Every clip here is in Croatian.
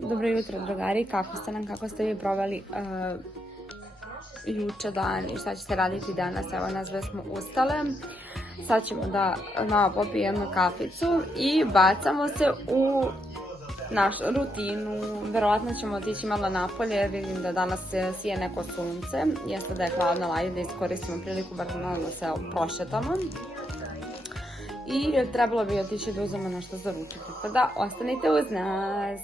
Dobro jutro, drugari, kako ste nam, kako ste vi proveli juče dan i šta ćete raditi danas? Evo nas već smo ustale, sad ćemo da malo popijemo kaficu i bacamo se u našu rutinu. Verovatno ćemo otići malo napolje, vidim da danas sije neko sunce, jeste da je hladno, ajde da iskoristimo priliku bar malo da se prošetamo. I trebalo bi otići da uzmemo nešto za ručak, tako da ostanite uz nas.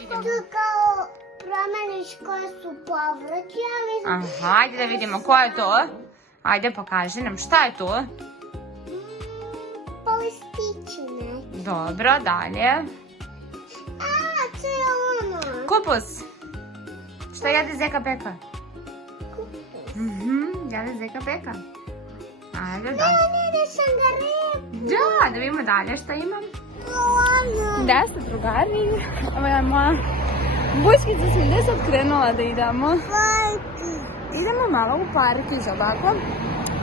Tu kao promeniš koje su povrće, ali... Aha, ajde da vidimo ko je to. Ajde pokaži nam šta je to. Pa listićine. Dobro, dalje. To je ono. Kupus. Šta jede Zeka Peka? Kupus. Jede Zeka Peka. Ajde, da. Ne, sam ga repu. Da vidimo dalje šta imam. Ono. Da ste drugari? Ovo je moja buškica, sam gdje sad krenula da idemo. Idemo malo u parkić, jel' tako?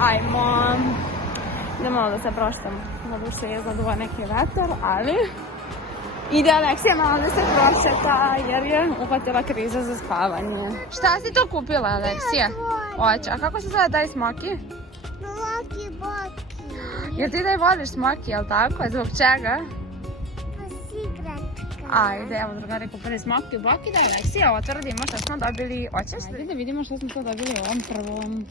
Ajmo. Idemo malo da se proštamo. Doduše je zaduva neki vetar, ali ide Aleksija malo da se prošeta jer je uhvatila kriza za spavanje. Šta si to kupila, Aleksija? Oće, a kako se zove taj smoki? Moki boki. Jel ti da je voliš smoki, jel' tako? Zbog čega? Pa si igračka. Ajde, evo drugari, kupili smoki u boki, da Aleksija otvrdimo što smo dobili. Hoćeš? Ajde da vidimo što smo to dobili u ovom prvom.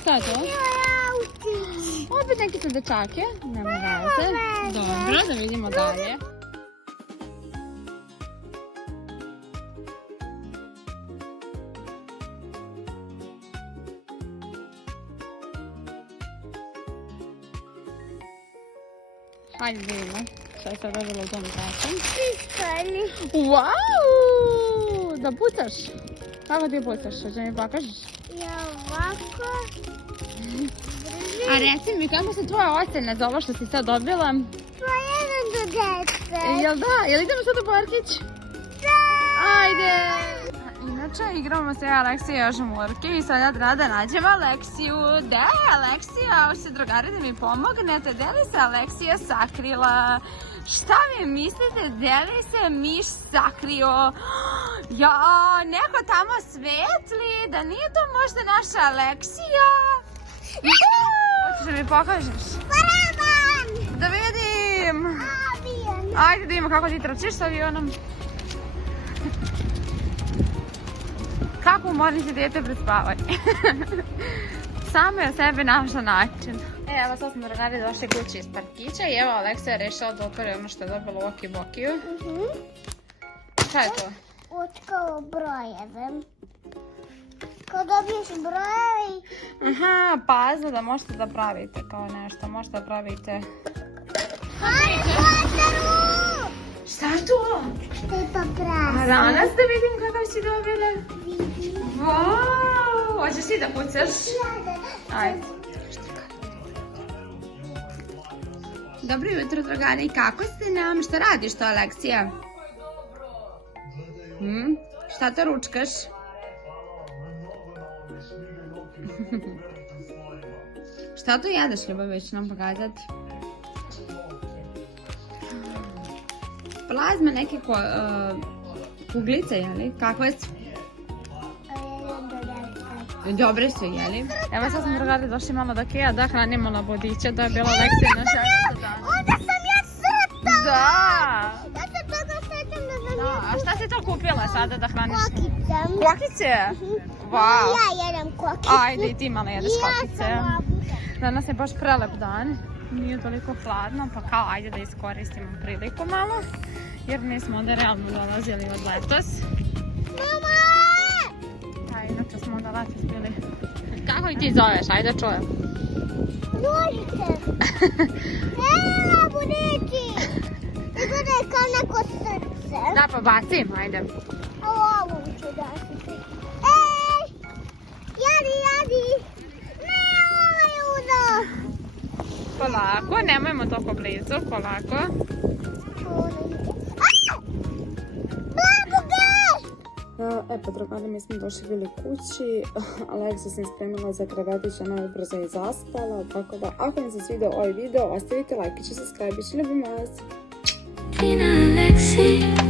Šta je to? Opet neki tu dečake, nema veze. Dobro, da vidimo dalje. Hajde da vidimo šta je sad dobilo u tom dečaku. Pištolji. Wow! Da pucaš? Kako ti pucaš? Hoće mi pokažeš? Ja ovako. A reci mi, kako se tvoja ocena za ovo što si sad dobila? Pa 1 do 10. Jel da? Jel idemo sad u parkić? Da. Ajde! Inače, igramo se ja, Aleksija i još Murki i sad da nađemo Aleksiju. Da je Aleksija? Hoćete drugari da mi pomognete? Gde li se Aleksija sakrila? Šta vi mislite? Gde li se miš sakrio? Ja, neko tamo svetli? Da nije to možda naša Aleksija? Hoćeš da mi pokažeš? Paravan. Da vidim! Avion. Ajde da vidimo kako ti trčiš s avionom. Kako umori se dijete pred spavanje. Samo je o sebi našla način. Evo sad smo drugari došli kući iz parkića i evo Aleksija je rešila da otvori ono što je dobilo u Oki Bokiju. Šta je to? Utkao brojeve. Kad dobiješ brojevi... Aha, puzzle da možete da pravite kao nešto. Možete da pravite... Harry Potteru! Šta je to? Tipa prasa. A danas da vidim kakav si dobila. Vidim. Wow! Hoćeš ti da pucaš? Ajde. Dobro jutro, drugari. Kako ste nam? Šta radiš to, Aleksija? Šta to ručkaš? Šta tu jedeš, Ljubav, će nam pokazati? Plazme neke kuglice, jeli? Kakve su? Dobre su, jeli? Evo sad smo drugari došli malo do Kea da hranimo labodiće, da je bila Aleksija na želju za dan. Onda sam ja srta! Da! Ja se toga sećam da sam Da, a šta si to kupila sada da hraniš? kokice. Kokice? Wow! Ja jedem kokice. Ajde i ti malo jedeš kokice. Ja sam labuda. Danas je baš prelep dan, nije toliko hladno, pa kao ajde da iskoristimo priliku malo, jer nismo onda realno dolazili od letos. Mama! A inače smo onda letos bili. Kako i ti zoveš? Ajde čujem. Nožice. Labudići. Izgleda je kao neko srce. Da, pa bacim, ajde. A ovu ću dati. Ej! Jadi! Ne, ovo je udo. Polako, nemojmo toliko blizu, polako. Labuge! Pa drugari, mi smo došli bili kući, Aleksa sam spremila za krevetić, ona je ubrzo i zaspala, tako da ako vam se svidio ovaj video, ostavite like i subscribe, ljubim vas! Tina Alexi.